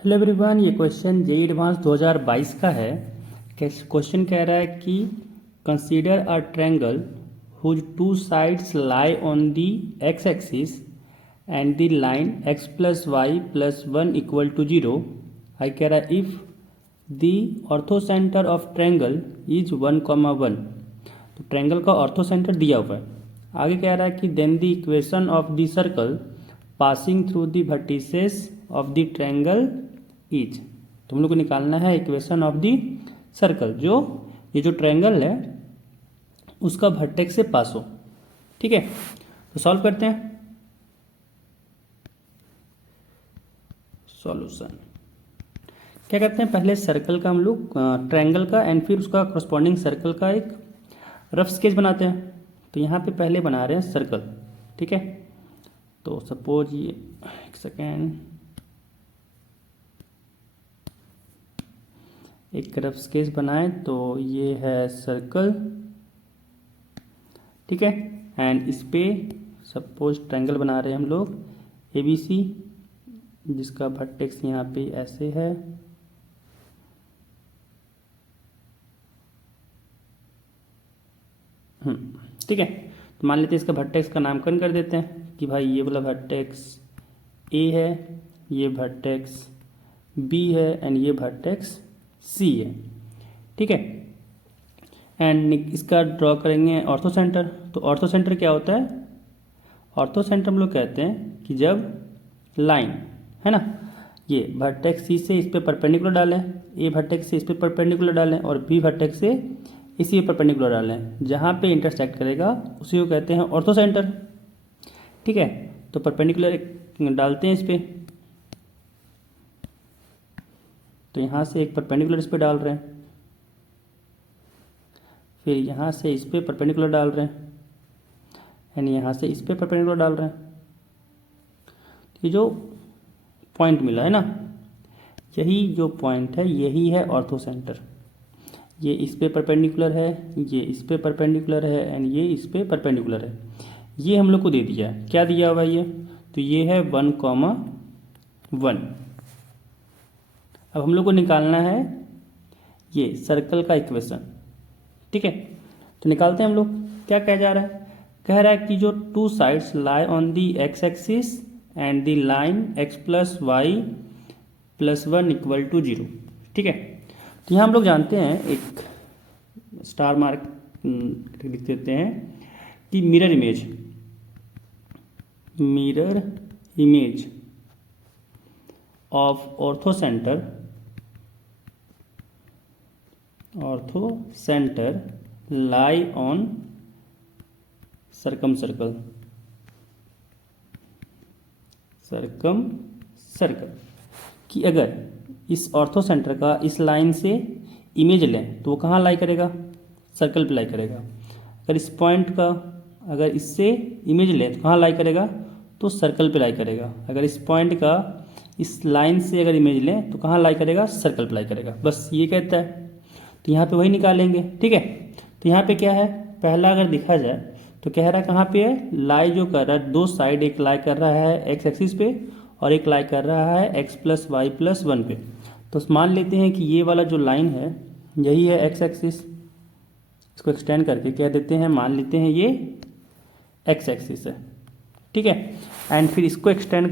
Hello everyone, ये question JEE advance 2022 का है। क्वेश्चन कह रहा है कि consider a triangle whose two sides lie on the x axis and the line x plus Y plus 1 equal to 0। आई कह रहा है if the orthocentre of triangle is 1,1। तो ट्रायंगल का ऑर्थोसेंटर दिया हुआ है। आगे कह रहा है कि then the equation of the circle passing through the vertices of the triangle is. तो हम लोग को निकालना है इक्वेशन ऑफ द सर्कल, जो ये जो ट्रायंगल है उसका वर्टेक्स से पास हो। ठीक है, तो सॉल्व करते हैं। सॉल्यूशन क्या करते हैं, पहले सर्कल का हम लोग ट्रायंगल का एंड फिर उसका करस्पॉन्डिंग सर्कल का एक रफ स्केच बनाते हैं। तो यहाँ पे पहले बना रहे हैं सर्कल। ठीक है, तो सपोज ये एक सेकेंड, एक रफ स्केच बनाए तो ये है सर्कल। ठीक है, एंड इस पे सपोज ट्रायंगल बना रहे हैं हम लोग ABC, जिसका वर्टेक्स यहाँ पे ऐसे है। ठीक है, तो मान लेते हैं इसका वर्टेक्स का नामकरण कर देते हैं कि भाई ये वाला वर्टेक्स A है, ये वर्टेक्स B है एंड ये वर्टेक्स C है। ठीक है, एंड इसका ड्रॉ करेंगे ऑर्थो सेंटर। तो ऑर्थो सेंटर क्या होता है, ऑर्थो सेंटर हम लोग कहते हैं कि जब लाइन है ना, ये वर्टेक्स C से इस पे परपेंडिकुलर डालें, A वर्टेक्स से इस पे परपेंडिकुलर डालें और B वर्टेक्स से इसी पे परपेंडिकुलर डालें, जहाँ पे इंटरसेक्ट करेगा उसी को कहते हैं ऑर्थो सेंटर। ठीक है, तो परपेंडिकुलर डालते हैं इस पे, तो यहाँ से एक परपेंडिकुलर इस पे डाल रहे हैं, फिर यहाँ से इस पे परपेंडिकुलर डाल रहे हैं एंड यहाँ से इस पे परपेंडिकुलर डाल रहे हैं। ये जो पॉइंट मिला है ना, यही जो पॉइंट है यही है ऑर्थो सेंटर। ये इस पे परपेंडिकुलर है, ये इस पे परपेंडिकुलर है एंड ये इस पे परपेंडिकुलर है। ये हम लोग को दे दिया है, क्या दिया हुआ है ये, तो ये है 1,1। अब हम लोग को निकालना है ये सर्कल का इक्वेशन। ठीक है, तो निकालते हैं हम लोग। क्या कहा जा रहा है, कह रहा है कि जो two sides lie on the x axis and the line x plus Y plus 1 equal to 0। ठीक है, तो यहाँ हम लोग जानते हैं, एक स्टार मार्क लिख देते हैं कि mirror image of ortho centre lie on circum circle कि अगर इस ऑर्थो सेंटर का इस लाइन से इमेज लें तो वो कहाँ लाई करेगा, सर्कल पे लाई करेगा। अगर इस पॉइंट का अगर इससे इमेज लें तो कहाँ लाई करेगा, तो सर्कल पे लाई करेगा। अगर इस पॉइंट का इस लाइन से अगर इमेज लें तो कहाँ लाई करेगा, सर्कल पे लाई करेगा। बस ये कहता है, तो यहाँ पे वही निकालेंगे। ठीक है, तो यहाँ पे क्या है, पहला अगर देखा जाए तो कह रहा है कहाँ पे है, लाई जो कर रहा है दो साइड, एक लाई कर रहा है एक्स एक्सिस पे और एक लाई कर रहा है x प्लस वाई प्लस 1 पे। तो मान लेते हैं कि ये वाला जो लाइन है यही है एक्स एक्सिस, इसको एक्सटेंड करके कह देते हैं, मान लेते हैं ये एक्स एक्सिस है। ठीक है, एंड फिर इसको एक्सटेंड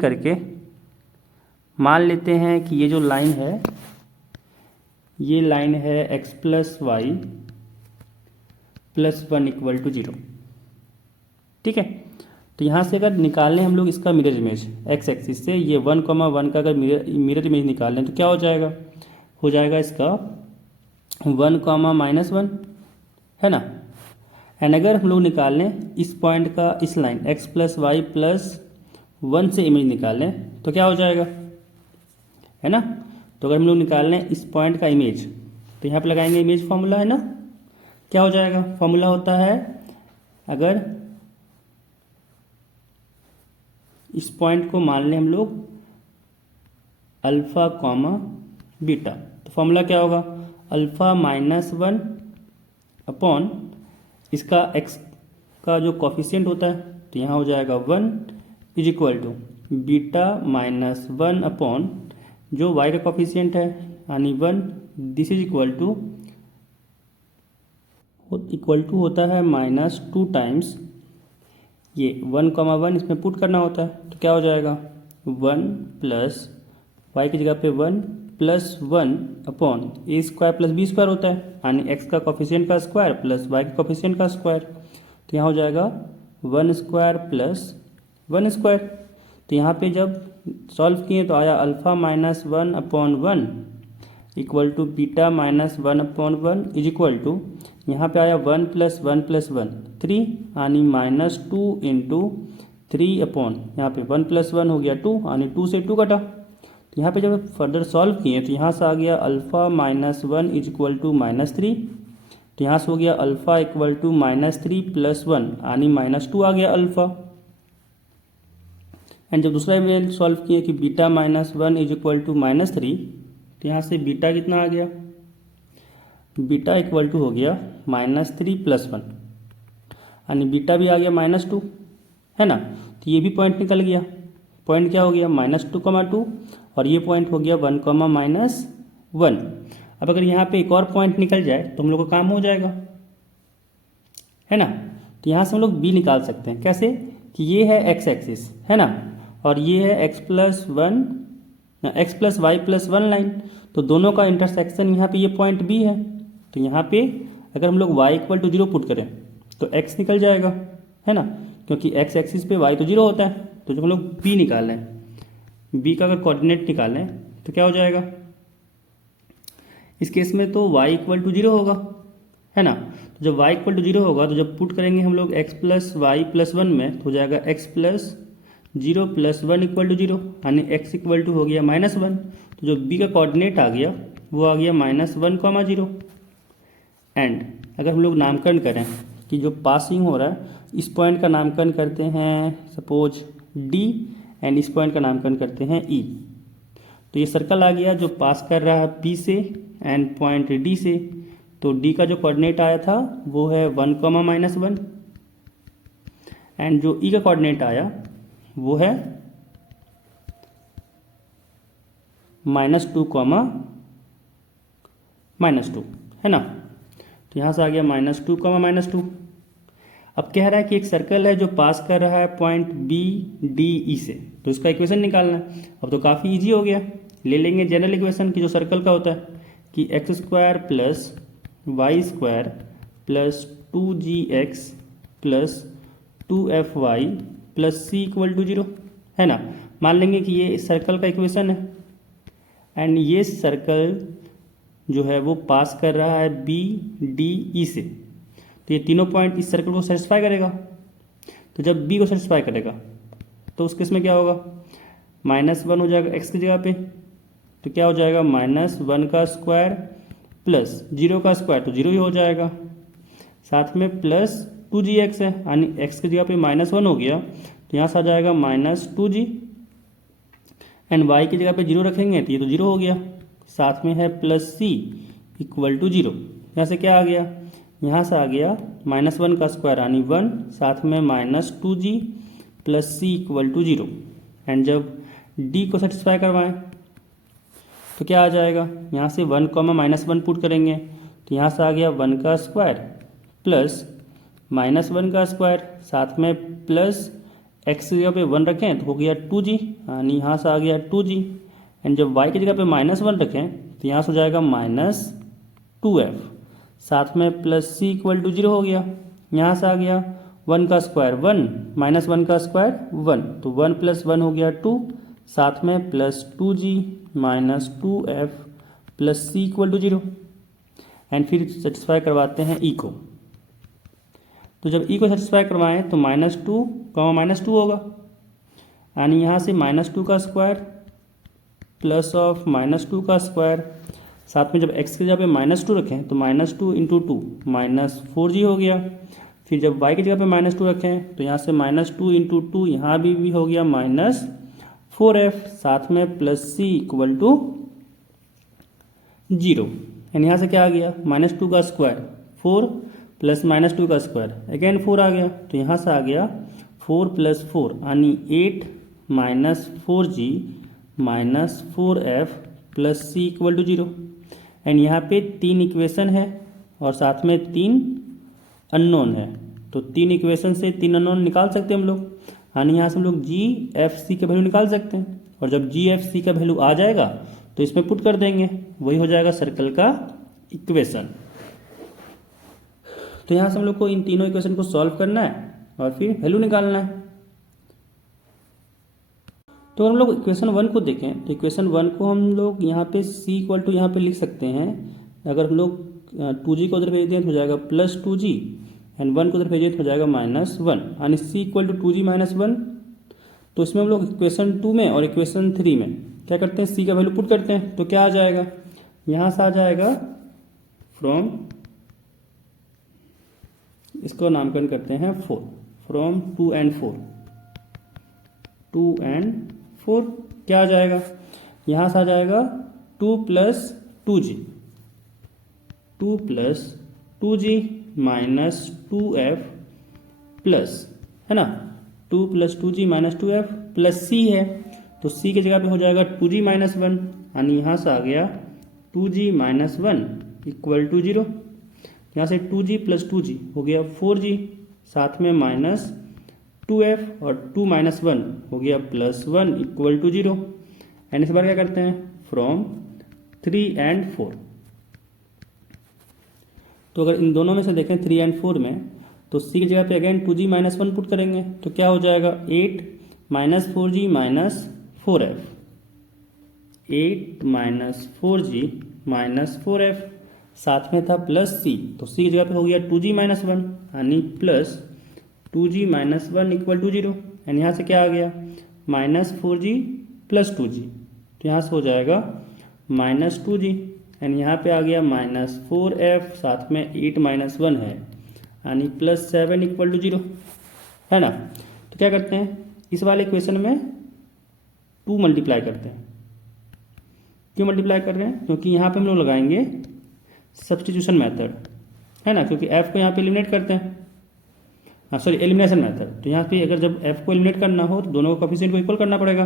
करके मान लेते हैं कि ये जो लाइन है ये लाइन है x plus Y plus 1 equal to 0। ठीक है, तो यहाँ से अगर निकालें हम लोग इसका मिरर इमेज एक्स एक्सिस से, ये 1,1 का अगर मिरर इमेज निकालें तो क्या हो जाएगा इसका 1,-1 है ना। एंड अगर हम लोग निकाल लें इस पॉइंट का इस line x plus Y plus 1 से इमेज निकालें तो क्या हो जाएगा, है ना। तो अगर हम लोग निकाल लें इस पॉइंट का इमेज तो यहाँ पे लगाएंगे इमेज फॉर्मूला, है ना। क्या हो जाएगा, फॉर्मूला होता है अगर इस पॉइंट को मान लें हम लोग अल्फ़ा कॉमा बीटा, तो फॉर्मूला क्या होगा, α-1 अपॉन इसका x का जो कॉफिशिएंट होता है, तो यहाँ हो जाएगा 1 is equal to beta minus 1 upon जो y का कॉफिशिएंट है यानी 1, दिस इज इक्वल टू होता है -2 टाइम्स ये 1, 1 इसमें पुट करना होता है, तो क्या हो जाएगा 1 प्लस y की जगह पे 1 प्लस 1 अपॉन ए स्क्वायर प्लस बी स्क्वायर होता है यानी x का कॉफिशिएंट का स्क्वायर प्लस y का कॉफिशिएंट का स्क्वायर, तो यहाँ हो जाएगा 1 स्क्वायर प्लस 1 स्क्वायर। तो यहाँ पे जब सॉल्व किए तो आया alpha minus 1 upon 1 equal to beta minus 1 upon 1 is equal to यहाँ पे आया 1 प्लस 1 प्लस 1 3 यानी -2 इंटू 3 अपॉन यहाँ पे 1 प्लस 1 हो गया 2 यानी 2 से 2 कटा। तो यहाँ पे जब फर्दर सॉल्व किए तो यहाँ से आ गया alpha minus 1 is equal to -3, तो यहाँ से हो गया अल्फ़ा इक्वल टू -3 प्लस 1 यानी -2 आ गया अल्फ़ा। एंड जब दूसरा में सॉल्व किए कि beta minus 1 is equal to -3, तो यहाँ से बीटा कितना आ गया, बीटा इक्वल टू हो गया -3 प्लस 1 यानी बीटा भी आ गया -2 है ना। तो ये भी पॉइंट निकल गया, पॉइंट क्या हो गया -2, और ये पॉइंट हो गया 1, -1। अब अगर यहाँ पे एक और पॉइंट निकल जाए तो हम लोग का काम हो जाएगा है ना। तो यहाँ से हम लोग b निकाल सकते हैं, कैसे कि ये है x एक्सिस है ना और ये है x plus Y plus 1 line, तो दोनों का इंटरसेक्शन यहाँ पे ये पॉइंट b है। तो यहाँ पे अगर हम लोग y इक्वल टू 0 पुट करें तो x निकल जाएगा है ना, क्योंकि x एक्सिस पे y तो 0 होता है। तो जब हम लोग b निकाल लें, b का अगर कोऑर्डिनेट निकालें तो क्या हो जाएगा, इस केस में तो y इक्वल टू 0 होगा है ना। तो जब y इक्वल टू 0 होगा तो जब पुट करेंगे हम लोग x प्लस वाई प्लस 1 में तो हो जाएगा x plus 0 plus 1 equal to 0 यानी x इक्वल टू हो गया -1। तो जो b का कोऑर्डिनेट आ गया वो आ गया -1, 0। एंड अगर हम लोग नामकरण करें कि जो पासिंग हो रहा है इस पॉइंट का नामकरण करते हैं सपोज d एंड इस पॉइंट का नामकरण करते हैं e, तो ये सर्कल आ गया जो पास कर रहा है P से एंड पॉइंट D से। तो D का जो कोऑर्डिनेट आया था वो है 1, -1 एंड जो E का कोऑर्डिनेट आया वो है -2, -2 है ना। तो यहाँ से आ गया -2, -2। अब कह रहा है कि एक सर्कल है जो पास कर रहा है पॉइंट B, D, E से, तो इसका इक्वेशन निकालना है। अब तो काफ़ी इजी हो गया, ले लेंगे जनरल इक्वेशन की जो सर्कल का होता है कि x square plus Y square plus 2gx plus 2fy plus c equal to 0 है ना। मान लेंगे कि ये इस सर्कल का इक्वेशन है एंड ये सर्कल जो है वो पास कर रहा है B, D, E से, तो ये तीनों पॉइंट इस सर्कल को सेटिस्फाई करेगा। तो जब B को सेटिस्फाई करेगा तो उस केस में क्या होगा, -1 हो जाएगा x की जगह पे, तो क्या हो जाएगा -1 का स्क्वायर प्लस 0 का स्क्वायर तो 0 ही हो जाएगा, साथ में प्लस 2gx है यानी x की जगह पे -1 हो गया तो यहाँ से आ जाएगा -2g एंड y की जगह पे 0 रखेंगे तो ये तो 0 हो गया, साथ में है प्लस c इक्वल टू 0। यहाँ से क्या आ गया, यहाँ से आ गया -1 का स्क्वायर यानी 1, साथ में -2g plus c equal to 0। And जब d को सेटिस्फाई करवाएं तो क्या आ जाएगा, यहाँ से 1, -1 पुट करेंगे तो यहाँ से आ गया 1 का स्क्वायर प्लस -1 का स्क्वायर, साथ में प्लस x की जगह पे 1 रखें तो हो गया 2g यानी यहाँ से आ गया 2g एंड जब y की जगह पे -1 रखें तो यहाँ से हो जाएगा -2f, साथ में प्लस c इक्वल टू 0 हो गया। यहाँ से आ गया 1 का स्क्वायर 1, -1 का स्क्वायर 1, तो 1 प्लस 1 हो गया 2, साथ में plus 2g minus 2f plus c equal to 0 and फिर सेटिस्फाई करवाते हैं e को। तो जब e को सेटिस्फाई करवाएं तो -2 होगा यानी यहाँ से -2 का स्क्वायर प्लस ऑफ -2 का स्क्वायर, साथ में जब x की जगह पे -2 रखें तो -2 इंटू 2 -4g हो गया। फिर जब y की जगह पे -2 रखें तो यहाँ से -2 इंटू 2 यहाँ भी हो गया -4f, साथ में plus c equal to 0 and यहाँ से क्या आ गया -2 का स्क्वायर 4 प्लस -2 का स्क्वायर अगेन 4 आ गया, तो यहाँ से आ गया 4 प्लस 4 यानी 8 -4g -4f plus C equal to 0। And यहाँ पे 3 इक्वेशन है और साथ में 3 अननोन है, तो 3 इक्वेशन से 3 अननोन निकाल सकते हैं हम लोग, यानी यहाँ से हम लोग जी एफ सी का वैल्यू निकाल सकते हैं। और जब जी एफ सी का वैल्यू आ जाएगा तो इसमें पुट कर देंगे, वही हो जाएगा सर्कल का इक्वेशन। तो यहाँ से हम लोग को इन तीनों इक्वेशन को सॉल्व करना है और फिर वैल्यू निकालना है। तो हम लोग इक्वेशन 1 को देखें तो इक्वेशन 1 को हम लोग यहाँ पे c इक्वल टू यहाँ पे लिख सकते हैं। अगर हम लोग 2g को उधर भेज दें तो हो जाएगा +2g एंड 1 को उधर भेजें तो हो जाएगा -1, यानी c इक्वल टू 2g -1। तो इसमें हम लोग इक्वेशन 2 में और इक्वेशन 3 में क्या करते हैं, c का वैल्यू पुट करते हैं। तो क्या आ जाएगा, यहाँ से आ जाएगा फ्रॉम, इसको नामकरण करते हैं 4, फ्रॉम 2 and 4, 2 and 4 क्या आ जाएगा, यहाँ से आ जाएगा 2 + 2g, 2 + 2g -2f प्लस, है ना, 2 + 2g -2f प्लस c है, तो c की जगह पे हो जाएगा 2g -1, यानी यहाँ से आ गया 2g -1 इक्वल टू 0। यहाँ से 2g + 2g हो गया 4g, साथ में -2f और 2 - 1 हो गया +1 इक्वल टू 0। एंड इस बार क्या करते हैं, फ्रॉम 3 and 4। तो अगर इन दोनों में से देखें 3 and 4 में, तो c की जगह पे अगेन 2g -1 पुट करेंगे तो क्या हो जाएगा 8 -4g -4f, 8 -4g -4f, साथ में था प्लस c, तो c की जगह पे हो गया 2g -1 यानी plus 2g -1 equal to 0। And यहाँ से क्या आ गया -4g + 2g, तो यहाँ से हो जाएगा -2g। एंड यहाँ पे आ गया -4f, साथ में 8 - 1 है यानी +7 इक्वल टू 0, है ना। तो क्या करते हैं, इस वाले इक्वेशन में 2 मल्टीप्लाई करते हैं। क्यों मल्टीप्लाई कर रहे हैं, क्योंकि यहाँ पे हम लोग लगाएंगे सब्स्टिट्यूशन मेथड, है ना, क्योंकि f को यहाँ पे एलिमिनेट करते हैं, हाँ सॉरी एलिमिनेशन मेथड। तो यहाँ पे अगर जब f को एलिमिनेट करना हो तो दोनों को कोफिशिएंट को इक्वल करना पड़ेगा।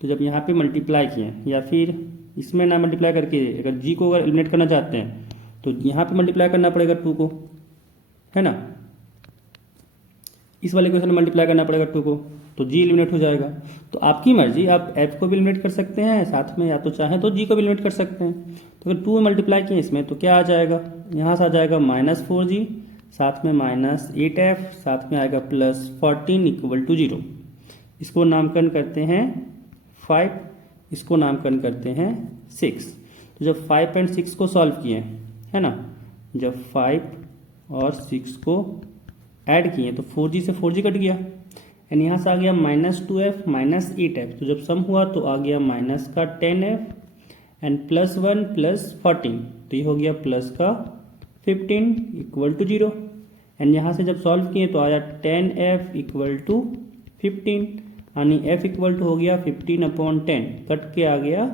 तो जब यहाँ पे मल्टीप्लाई किए या फिर इसमें ना मल्टीप्लाई करके अगर g को अगर एलिमिनेट करना चाहते हैं तो यहाँ पे मल्टीप्लाई करना पड़ेगा 2 को, है ना, इस वाले इक्वेशन में मल्टीप्लाई करना पड़ेगा 2 को, तो g एलिमिनेट हो जाएगा। तो आपकी मर्जी, आप f को भी एलिमिनेट कर सकते हैं साथ में, या तो चाहें तो g को भी एलिमिनेट कर सकते हैं। तो अगर 2 में मल्टीप्लाई किए इसमें तो क्या आ जाएगा, यहाँ से आ जाएगा -4g, साथ में -8f, साथ में आएगा +14 इक्वल टू 0। इसको नामकरण करते हैं 5, इसको नामकरण करते हैं 6। तो जब 5 and 6 को सॉल्व किए, है ना, जब 5 और 6 को ऐड किए तो 4g से 4g कट गया एंड यहाँ से आ गया -2f -8f। तो जब सम हुआ तो आ गया माइनस का 10f एंड +1 + 14, तो ये हो गया प्लस का 15 इक्वल टू 0। एंड यहाँ से जब सॉल्व किए तो आया 10f इक्वल टू 15, यानी f इक्वल टू हो गया 15/10, कट के आ गया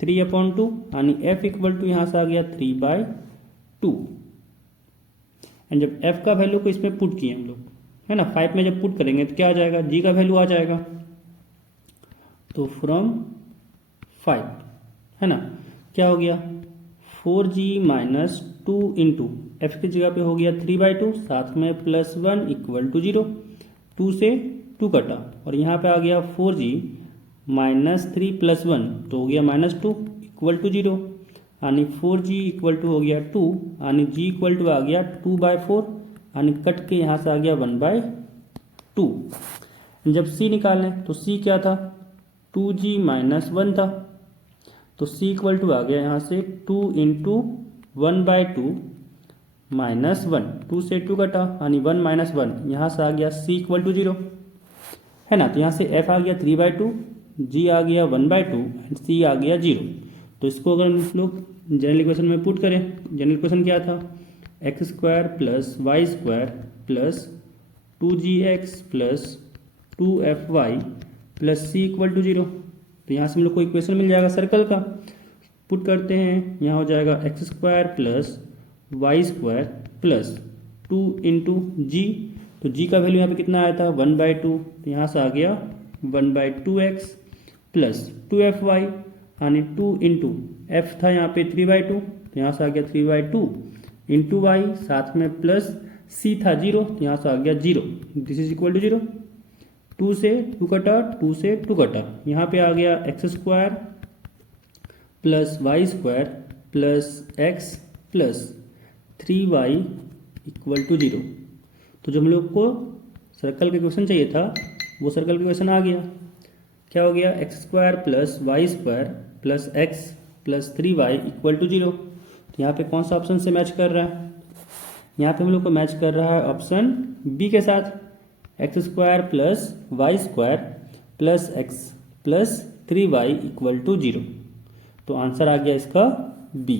3/2, यानी f इक्वल टू यहाँ से आ गया 3/2। एंड जब f का वैल्यू को इसमें पुट किए हम लोग, है ना, 5 में जब पुट करेंगे तो क्या आ जाएगा, g का वैल्यू आ जाएगा। तो फ्रॉम 5, है ना, क्या हो गया 4g -2 इंटू f की जगह पे हो गया 3/2, साथ में +1 इक्वल टू 0, 2 से 2 कटा और यहाँ पे आ गया 4g -3 + 1, तो हो गया -2 इक्वल टू 0, यानी 4g इक्वल टू हो गया 2, यानी g इक्वल टू आ गया 2/4, यानी कट के यहाँ से आ गया 1/2। जब c निकालें तो c क्या था, 2g -1 था, तो c इक्वल टू आ गया यहाँ से 2 × 1/2 -1, 2 से 2 कटा यानी 1 - 1, यहाँ से आ गया c इक्वल टू 0, है ना। तो यहाँ से f आ गया 3/2, g आ गया 1/2 एंड c आ गया 0। तो इसको अगर हम लोग जनरल इक्वेशन में पुट करें, जनरल इक्वेशन क्या था, x² + y² + 2gx + 2fy + c equal to 0। तो यहाँ से हम लोग को इक्वेशन मिल जाएगा सर्कल का, पुट करते हैं, यहाँ हो जाएगा x² + y² + 2 × g, तो g का वैल्यू यहाँ पे कितना आया था 1/2, तो यहाँ से आ गया 1/2x प्लस 2fy, यानी 2 इंटू एफ था यहाँ पे 3/2, तो यहाँ से आ गया 3/2 इंटू वाई, साथ में प्लस सी था 0, तो यहाँ से आ गया 0, दिस इज इक्वल टू 0। 2 से 2 कटा, 2 से 2 कटा, यहाँ पे आ गया X square plus Y square plus X plus 3y equal to 0। तो जो हम लोग को सर्कल का क्वेश्चन चाहिए था वो सर्कल का क्वेश्चन आ गया। क्या हो गया, X square plus Y square plus X plus 3y equal to 0। तो यहाँ पे कौन सा ऑप्शन से मैच कर रहा है, यहाँ पे हम लोग को मैच कर रहा है ऑप्शन बी के साथ, X square plus Y square plus X plus 3y equal to 0। तो आंसर आ गया इसका बी।